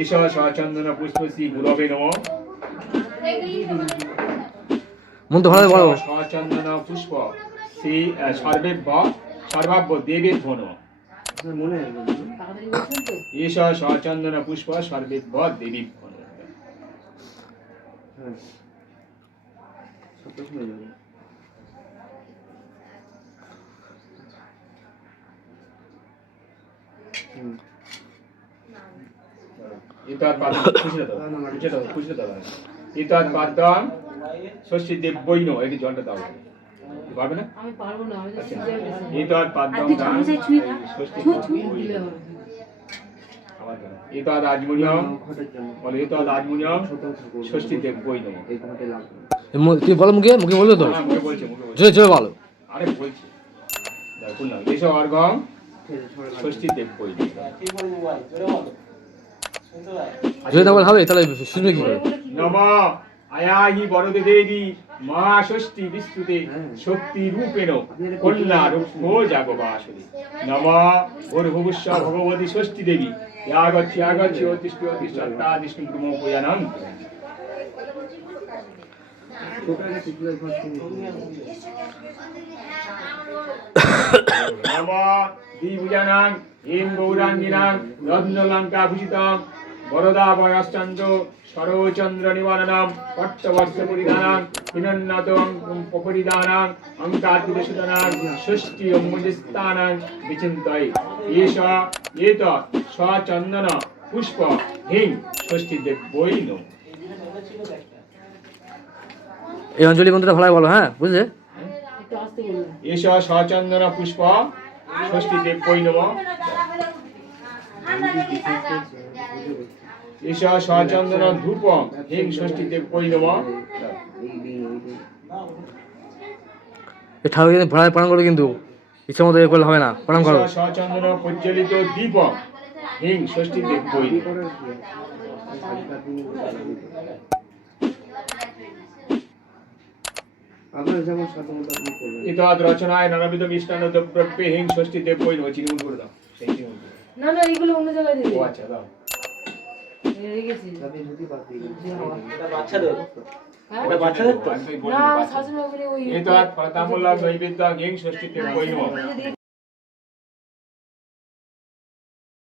ঈশ্বর সচন্দন পুষ্প শ্রী গুরবে নমঃ। মন তো ভালো বলো। সচন্দন পুষ্প শ্রী সর্বাভ্য দেবেভ্যো নমঃ। ঈশ্বর সচন্দন পুষ্প সর্বেভ্য দেবেভ্যো নমঃ। ইতৎ পাদম খুশি দাও ইতৎ পাদম ষষ্ঠী দেবই নমঃ। এই জলটা দাও, পারবে না? আমি পারবো না, আমি তো সিজার দিছি। ইতৎ পাদম ষষ্ঠী দেবই নমঃ। ইতৎ আজমনিয়ম বলে ইতৎ আজমনিয়ম ষষ্ঠী দেবই নমঃ। তুমি বলো মুখে মুখে বলবে তো? হ্যাঁ, মুখে বলছে মুখে বলছে। জোরে জোরে বলো। আরে বলছি দেখুন না, এস অর্ঘম ষষ্ঠী দেবই নমঃ। জোরে না বলে হবে তাহলে শুনবে কি করে? নমঃ আয়াহি বরদে দেবী মহাষষ্ঠী বিস্তুতে শক্তি রূপেণ কন্যা রূপো জাগবাসুরি। নমঃ ভূর্ভুবস্য ভগবতী ষষ্ঠী দেবী ইয়াগচ্ছি আগচ্ছি অতিষ্ঠ অতিষ্ঠ অত্যাদিষ্টিং কুমো পূজানাং। নমঃ দ্বিভুজানাং হিম গৌরাঙ্গিনাং রত্নলঙ্কাভূষিতাং বরদাভয়শ্চন্দ্র সরোচন্দ্র নিবারণম পট্টবর্ষ পরিধানাং হিনন্নতং পরিধানাং অঙ্কার্তিদশতনাং ষষ্ঠী অম্বুজস্থানাং বিচিন্তয়ে এষ এত সচন্দন পুষ্প হিং ষষ্ঠী দেবৈ নমঃ। এই অঞ্জলি মন্ত্রটা ভালো বলো, হ্যাঁ বুঝলে? একটু আস্তে বলুন। এষ সচন্দন পুষ্প ষষ্ঠী দেবৈ নমঃ। এষ সচন্দন ধূপ হিং ষষ্ঠী দেবৈ নমঃ। এই ঠাকুর কিন্তু ভাড়ায় প্রণাম করো, কিন্তু ইচ্ছা মতো এ করলে হবে না, প্রণাম করো। এষ সচন্দন প্রজ্বলিত দীপ হিং ষষ্ঠী দেবৈ নমঃ। ইতৎ রচনায় নানাবিধ মিষ্টান্ন দ্রব্যে হিং ষষ্ঠী দেবৈ নমঃ। চিনিমুন করে দাও, সেই চিনিমুন করে দাও। না না, এগুলো অন্য জায়গায় দিবি। ও আচ্ছা দাও। রেখেছি। বাচ্চাদের হ্যাঁ? এটা বাচ্চাদের তো? আমি তো বলি না, বাচ্চা। শাশুড়ি বাবুরে ওই ইতৎ ফলতামূলক নৈবেদ্যং হিং ষষ্ঠী দেবৈ নমঃ।